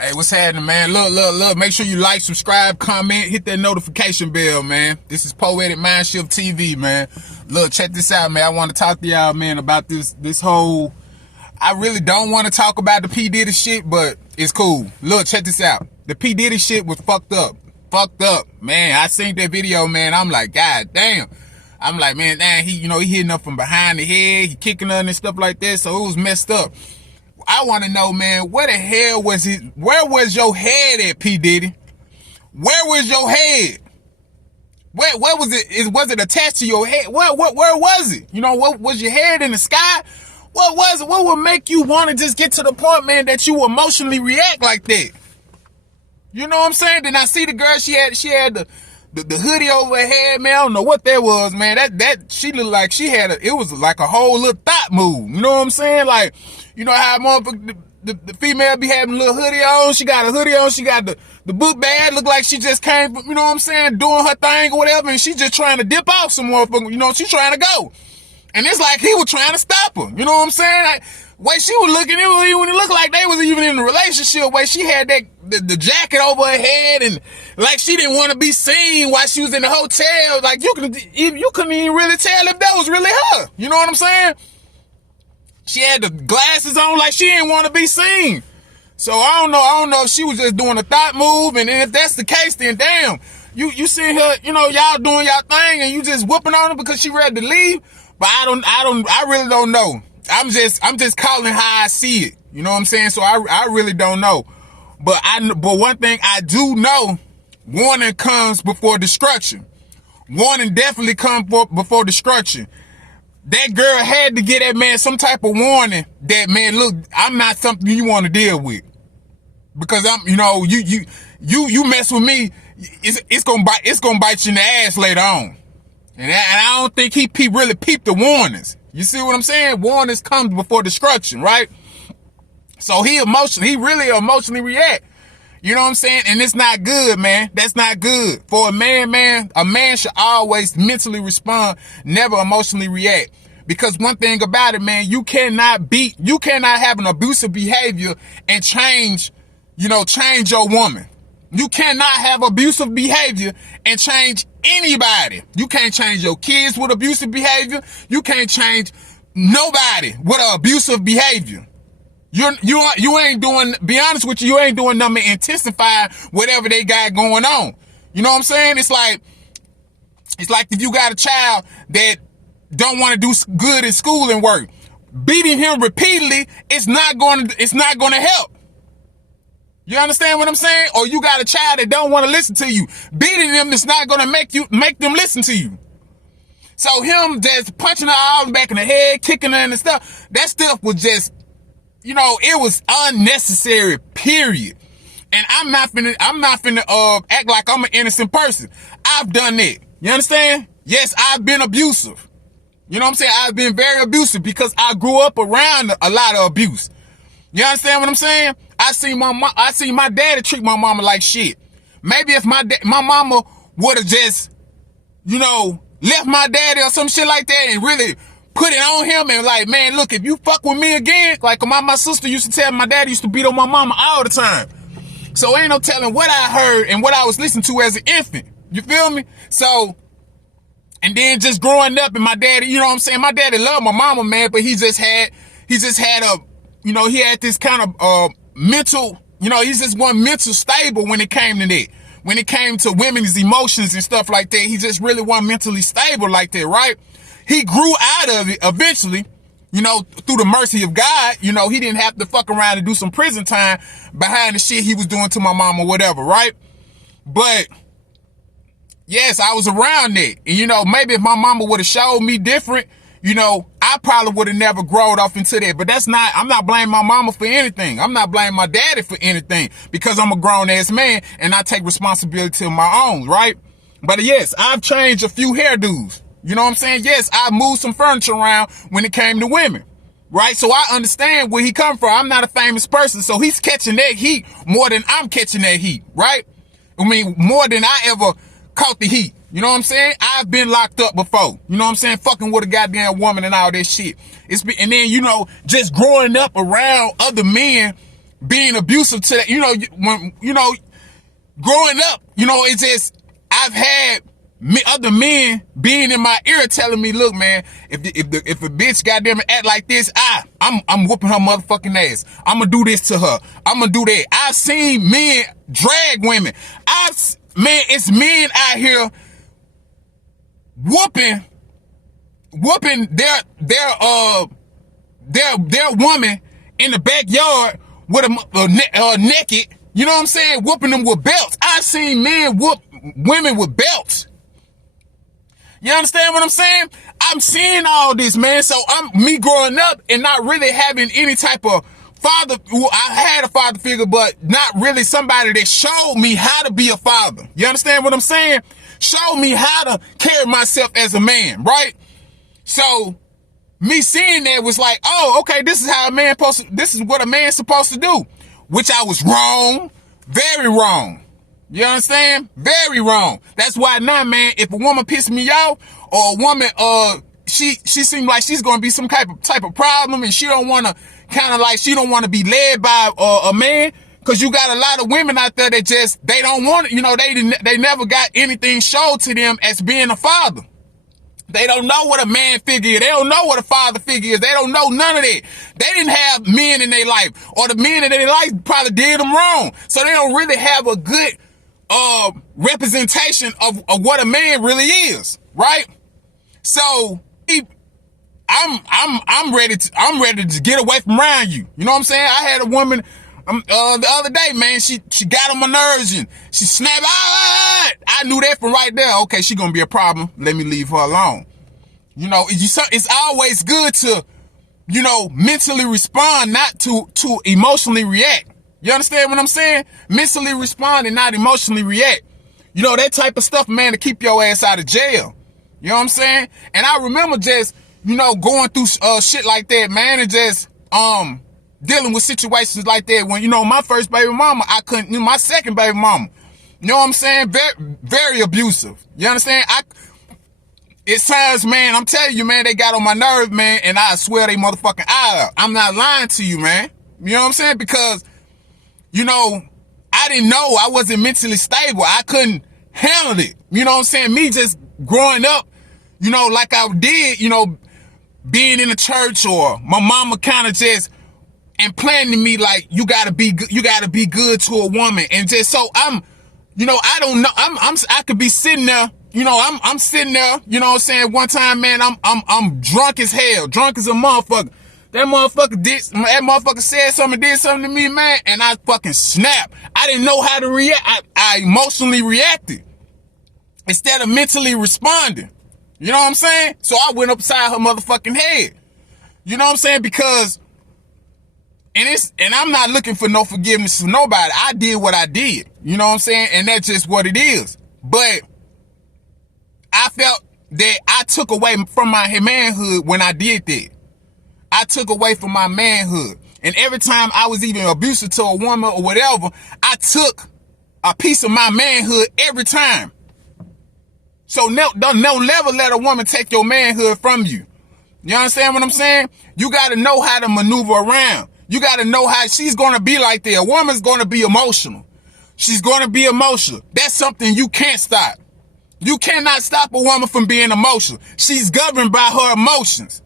Hey, what's happening, man? Look. Make sure you like, subscribe, comment, hit that notification bell, man. This is Poetic Mindshift TV, man. Look, check this out, man. I want to talk to y'all, man, about this whole... I really don't want to talk about the P. Diddy shit, but it's cool. Look, check this out. The P. Diddy shit was fucked up. Fucked up. Man, I seen that video, man. I'm like, God damn. I'm like, man, he hitting up from behind the head. He kicking her and stuff like that, so it was messed up. I want to know, man, where the hell was it? Where was your head at, P. Diddy? Where was your head? Where was it? Was it attached to your head? Where was it? You know, what was your head in the sky? What was it? What would make you want to just get to the point, man, that you emotionally react like that? You know what I'm saying? Then I see the girl, she had the hoodie over her head, man. I don't know what that was, man. That she looked like she had it was like a whole little thought move. You know what I'm saying? Like, you know how the female be having a little hoodie on? She got a hoodie on, she got the book bag, look like she just came from, you know what I'm saying, doing her thing or whatever, and she just trying to dip off some motherfucker, you know, she trying to go. And it's like he was trying to stop her. You know what I'm saying? Like, way she was looking, it looked like they was even in a relationship, where she had the jacket over her head, and like she didn't want to be seen while she was in the hotel. Like you couldn't even really tell if that was really her. You know what I'm saying? She had the glasses on like she didn't want to be seen. So I don't know if she was just doing a thought move, and if that's the case, then damn, you seen her, you know, y'all doing y'all thing, and you just whooping on her because she ready to leave. But I really don't know. I'm just calling how I see it. You know what I'm saying? So I really don't know. But one thing I do know, warning comes before destruction. Warning definitely comes before destruction. That girl had to get that man some type of warning that, man, look, I'm not something you want to deal with. Because you mess with me, it's gonna bite you in the ass later on. And I don't think he really peeped the warnings. You see what I'm saying? Warnings comes before destruction, right? So he really emotionally react. You know what I'm saying? And it's not good, man. That's not good. For a man, a man should always mentally respond, never emotionally react. Because one thing about it, man, you cannot have an abusive behavior and change your woman. You cannot have abusive behavior and change anybody. You can't change your kids with abusive behavior. You can't change nobody with an abusive behavior. You ain't doing, be honest with you ain't doing nothing to intensify whatever they got going on. You know what I'm saying? It's like if you got a child that don't want to do good in school and work, beating him repeatedly, it's not going to help. You understand what I'm saying? Or you got a child that don't want to listen to you. Beating them is not going to make them listen to you. So him just punching her all back in the head, kicking her and stuff, that stuff was just, it was unnecessary, period. And I'm not finna act like I'm an innocent person. I've done that. You understand? Yes, I've been abusive. You know what I'm saying? I've been very abusive because I grew up around a lot of abuse. You understand what I'm saying? I seen my daddy treat my mama like shit. Maybe if my mama would have just, left my daddy or some shit like that and really put it on him and like, man, look, if you fuck with me again, like my sister used to tell me, my daddy used to beat on my mama all the time. So ain't no telling what I heard and what I was listening to as an infant. You feel me? So, and then just growing up and my daddy, you know what I'm saying? My daddy loved my mama, man, but he just had he had this kind of mental, he just wasn't mental stable when it came to that. When it came to women's emotions and stuff like that, he just really wasn't mentally stable like that, right? He grew out of it eventually, through the mercy of God. He didn't have to fuck around and do some prison time behind the shit he was doing to my mom or whatever, right? But yes, I was around that. And, maybe if my mama would have showed me different, I probably would have never grown off into that. But I'm not blaming my mama for anything. I'm not blaming my daddy for anything because I'm a grown ass man and I take responsibility of my own, right? But yes, I've changed a few hairdos. You know what I'm saying? Yes, I moved some furniture around when it came to women, right? So I understand where he come from. I'm not a famous person, so he's catching that heat more than I'm catching that heat, right? I mean, more than I ever caught the heat. You know what I'm saying? I've been locked up before. You know what I'm saying? Fucking with a goddamn woman and all that shit. And then, just growing up around other men, being abusive to that. You know, when, you know, growing up, you know, it's just, I've had other men being in my ear telling me, look, man, if a bitch goddamn act like this, I'm whooping her motherfucking ass. I'm gonna do this to her. I'm gonna do that. I've seen men drag women. Man, it's men out here whooping their woman in the backyard with a naked, you know what I'm saying, whooping them with belts. I've seen men whoop women with belts. You understand what I'm saying? I'm seeing all this, man. So me growing up and not really having any type of father. Well, I had a father figure, but not really somebody that showed me how to be a father. You understand what I'm saying? Showed me how to carry myself as a man, right? So me seeing that was like, oh, okay, this is how a man this is what a man's supposed to do, which I was wrong, very wrong. You understand? Very wrong. That's why now, man, if a woman pisses me off, or a woman, she seems like she's gonna be some type of problem, and she don't want to she don't want to be led by a man, because you got a lot of women out there that just, they don't want it. You know, they never got anything showed to them as being a father. They don't know what a man figure is. They don't know what a father figure is. They don't know none of that. They didn't have men in their life, or the men in their life probably did them wrong. So they don't really have a good representation of what a man really is, right? So I'm ready to get away from around you. You know what I'm saying? I had a woman the other day, man. She got on my nerves and she snapped. I knew that from right there. Okay, she gonna be a problem. Let me leave her alone. You know, it's always good to, you know, mentally respond, not to emotionally react. You understand what I'm saying? Mentally respond and not emotionally react. You know, that type of stuff, man, to keep your ass out of jail. You know what I'm saying? And I remember just, you know, going through shit like that, man, and just dealing with situations like that when, you know, my first baby mama, I couldn't, you know, my second baby mama, you know what I'm saying? Very, very abusive. You understand? It's times, man, I'm telling you, man, they got on my nerves, man, and I swear they motherfucking eye out. I'm not lying to you, man. You know what I'm saying? Because, you know, I didn't know, I wasn't mentally stable. I couldn't handle it. You know what I'm saying? Me just growing up, you know, like I did, you know, being in the church, or my mama kind of just implanting me like, you gotta be good to a woman. And just, so I'm, you know, I don't know, I could be sitting there, you know, I'm sitting there, you know what I'm saying? One time, man, I'm drunk as hell, drunk as a motherfucker. That motherfucker said something, did something to me, man, and I fucking snapped. I didn't know how to react. I emotionally reacted instead of mentally responding. You know what I'm saying? So I went upside her motherfucking head. You know what I'm saying? Because, and I'm not looking for no forgiveness from nobody. I did what I did. You know what I'm saying? And that's just what it is. But I felt that I took away from my manhood when I did that. I took away from my manhood. And every time I was even abusive to a woman or whatever, I took a piece of my manhood every time. So don't never let a woman take your manhood from you. You understand what I'm saying? You got to know how to maneuver around. You got to know how she's going to be like that. A woman's going to be emotional. She's going to be emotional. That's something you can't stop. You cannot stop a woman from being emotional. She's governed by her emotions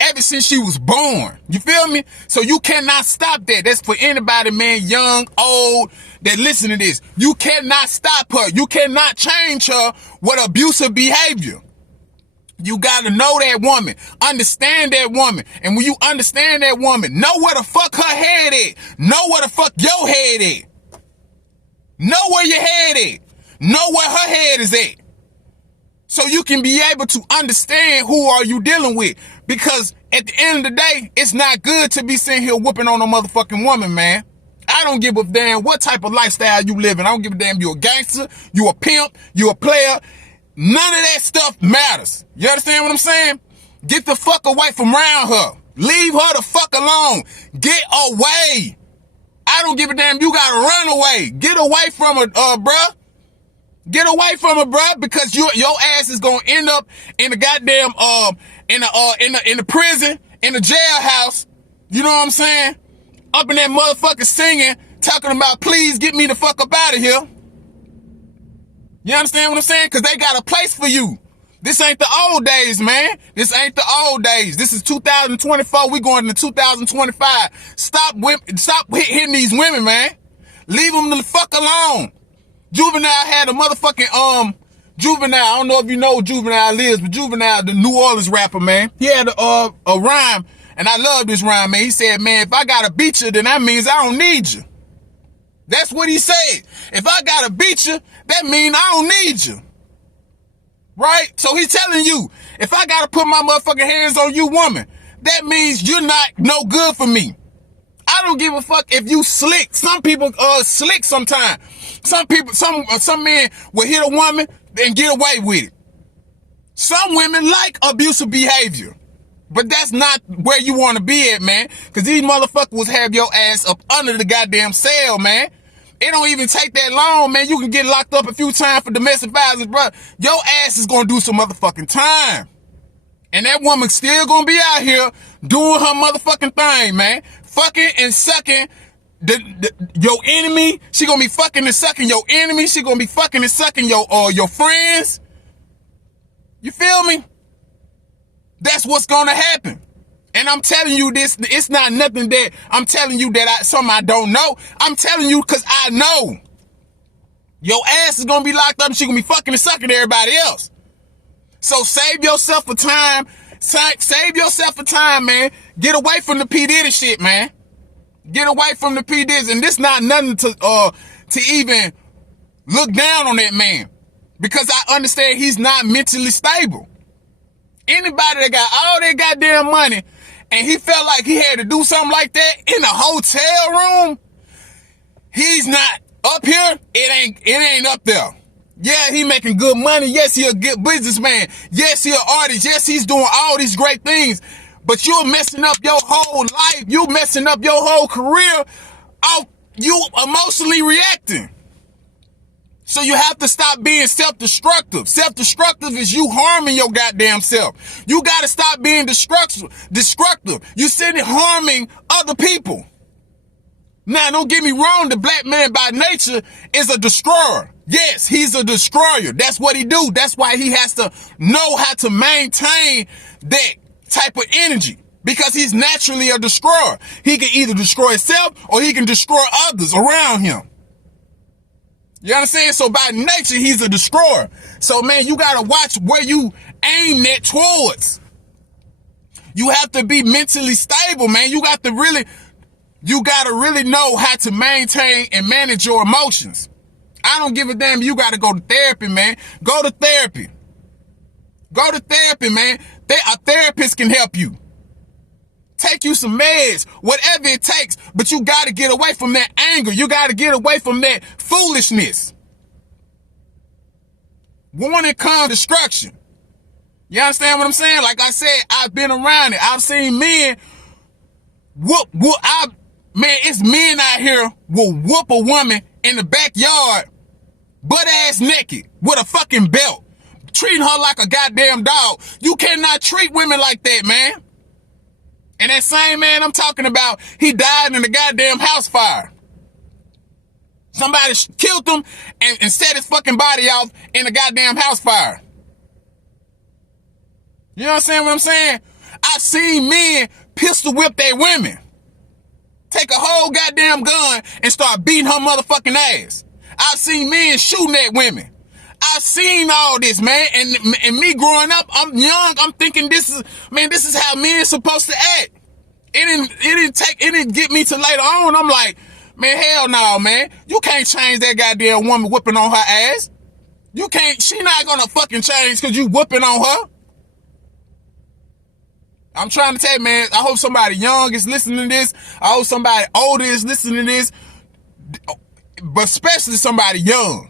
ever since she was born. You feel me? So you cannot stop that. That's for anybody, man, young, old, that listen to this. You cannot stop her. You cannot change her with abusive behavior. You got to know that woman. Understand that woman. And when you understand that woman, know where the fuck her head at. Know where the fuck your head at. Know where your head at. Know where her head is at. So you can be able to understand who are you dealing with. Because at the end of the day, it's not good to be sitting here whooping on a motherfucking woman, man. I don't give a damn what type of lifestyle you live in. I don't give a damn you a gangster, you a pimp, you a player. None of that stuff matters. You understand what I'm saying? Get the fuck away from around her. Leave her the fuck alone. Get away. I don't give a damn. You gotta run away. Get away from her, bruh. Get away from her, bruh, because your ass is gonna end up in the goddamn in the prison, in the jailhouse. You know what I'm saying? up in that motherfucker singing, talking about please get me the fuck up out of here. You understand what I'm saying? Because they got a place for you. This ain't the old days, man. This ain't the old days. This is 2024. We going into 2025. Stop hitting these women, man. Leave them the fuck alone. Juvenile had a motherfucking, Juvenile, I don't know if you know who Juvenile is, but Juvenile, the New Orleans rapper, man. He had a rhyme, and I love this rhyme, man. He said, man, if I gotta beat you, then that means I don't need you. That's what he said. If I gotta beat you, that means I don't need you. Right? So he's telling you, if I gotta put my motherfucking hands on you, woman, that means you're not no good for me. I don't give a fuck if you slick. Some people slick sometimes. Some men will hit a woman and get away with it. Some women like abusive behavior. But that's not where you want to be at, man. Because these motherfuckers will have your ass up under the goddamn cell, man. It don't even take that long, man. You can get locked up a few times for domestic violence, bro. Your ass is going to do some motherfucking time. And that woman still going to be out here doing her motherfucking thing, man. Fucking and sucking your enemy. She going to be fucking and sucking your enemy. She going to be fucking and sucking your friends. You feel me? That's what's going to happen. And I'm telling you this, it's not nothing that I'm telling you that something I don't know. I'm telling you because I know. Your ass is going to be locked up and she going to be fucking and sucking everybody else. So save yourself for time. Save yourself for time, man. Get away from the P. Diddy shit, man. Get away from the P. Diddy. And this not nothing to even look down on that man. Because I understand he's not mentally stable. Anybody that got all that goddamn money and he felt like he had to do something like that in a hotel room, he's not up here. It ain't up there. Yeah, he making good money. Yes, he a good businessman. Yes, he an artist. Yes, he's doing all these great things. But you're messing up your whole life. You messing up your whole career off you emotionally reacting. So you have to stop being self-destructive. Self-destructive is you harming your goddamn self. You got to stop being destructive. You sitting harming other people. Now, don't get me wrong. The black man by nature is a destroyer. Yes, he's a destroyer. That's what he do. That's why he has to know how to maintain that type of energy. Because he's naturally a destroyer. He can either destroy himself or he can destroy others around him. You understand? So by nature, he's a destroyer. So, man, you got to watch where you aim that towards. You have to be mentally stable, man. You got to really know how to maintain and manage your emotions. I don't give a damn. You got to go to therapy, man. Go to therapy. Go to therapy, man. A therapist can help you. Take you some meds, whatever it takes, but you got to get away from that anger. You got to get away from that foolishness. Warning comes destruction. You understand what I'm saying? Like I said, I've been around it. I've seen men man, it's men out here will whoop a woman in the backyard, butt ass naked, with a fucking belt, treating her like a goddamn dog. You cannot treat women like that, man. And that same man I'm talking about, he died in a goddamn house fire. Somebody killed him and set his fucking body off in a goddamn house fire. You understand what I'm saying? I've seen men pistol whip their women. Take a whole goddamn gun and start beating her motherfucking ass. I've seen men shooting at women. I've seen all this, man. And me growing up, I'm young. I'm thinking this is how men supposed to act. It didn't get me to later on. I'm like, man, hell no, man. You can't change that goddamn woman whipping on her ass. You can't. She not gonna fucking change because you whipping on her. I'm trying to tell you, man. I hope somebody young is listening to this. I hope somebody older is listening to this. But especially somebody young.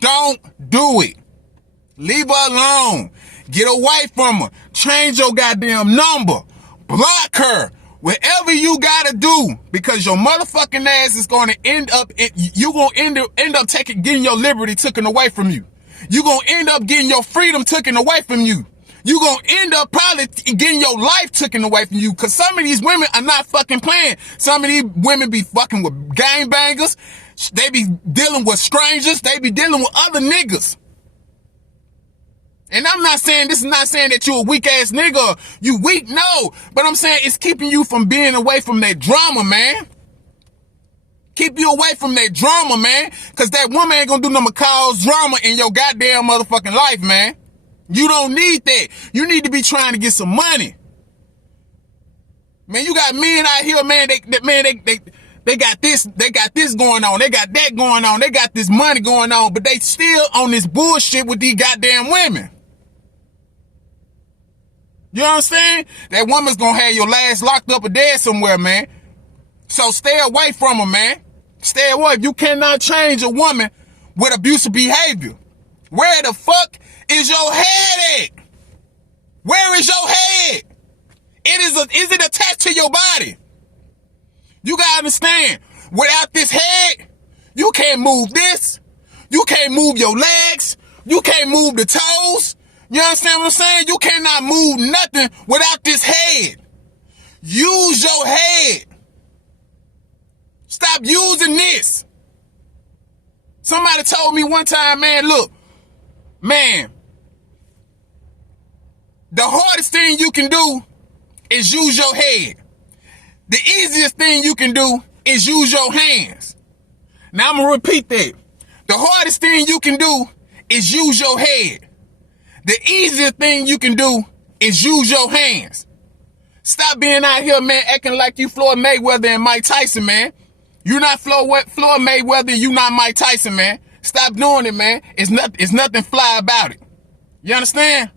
Don't do it. Leave her alone. Get away from her. Change your goddamn number. Block her. Whatever you gotta do, because your motherfucking ass is gonna end up, you gonna end up getting your liberty taken away from you. You gonna end up getting your freedom taken away from you. you gonna end up probably getting your life taken away from you, because some of these women are not fucking playing. Some of these women be fucking with gangbangers. They be dealing with strangers. They be dealing with other niggas. And I'm not saying, this is not saying that you a weak ass nigga, or you weak, no. But I'm saying it's keeping you from being away from that drama, man. Keep you away from that drama, man. Because that woman ain't gonna do nothing but cause drama in your goddamn motherfucking life, man. You don't need that. You need to be trying to get some money. Man, you got men out here, man, they got this going on. They got that going on. They got this money going on, but they still on this bullshit with these goddamn women. You understand? That woman's gonna have your last locked up or dead somewhere, man. So stay away from her, man. Stay away. You cannot change a woman with abusive behavior. Where the fuck is your head at? Where is your head? Is it attached to your body? You gotta understand, without this head, you can't move this. You can't move your legs. You can't move the toes. You understand what I'm saying? You cannot move nothing without this head. Use your head. Stop using this. Somebody told me one time, man, look, man, the hardest thing you can do is use your head. The easiest thing you can do is use your hands. Now I'm gonna repeat that. The hardest thing you can do is use your head. The easiest thing you can do is use your hands. Stop being out here, man, acting like you Floyd Mayweather and Mike Tyson, man. You're not Floyd Mayweather, you not Mike Tyson, man. Stop doing it, man. It's nothing fly about it. You understand?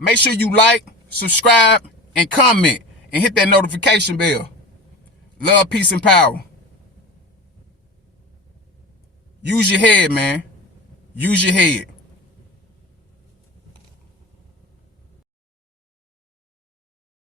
Make sure you like, subscribe, and comment, and hit that notification bell. Love, peace, and power. Use your head, man. Use your head.